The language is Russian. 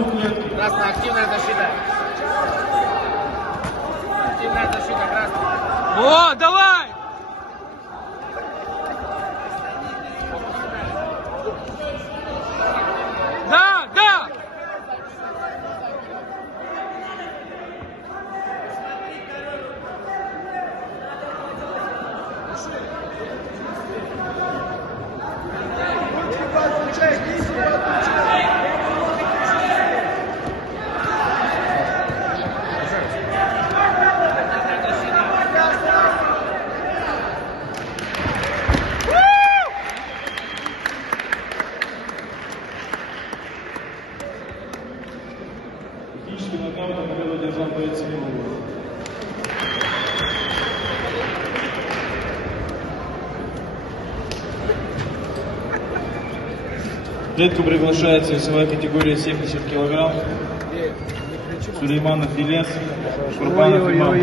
у клетки. Красная, активная защита. Активная защита, красная. О, давай! Да, да! Технический нокаут, победу одержал боец Семенов. В клетку приглашается весовая категория 70 кг. Сулейманов Елес, Курбанов Имам.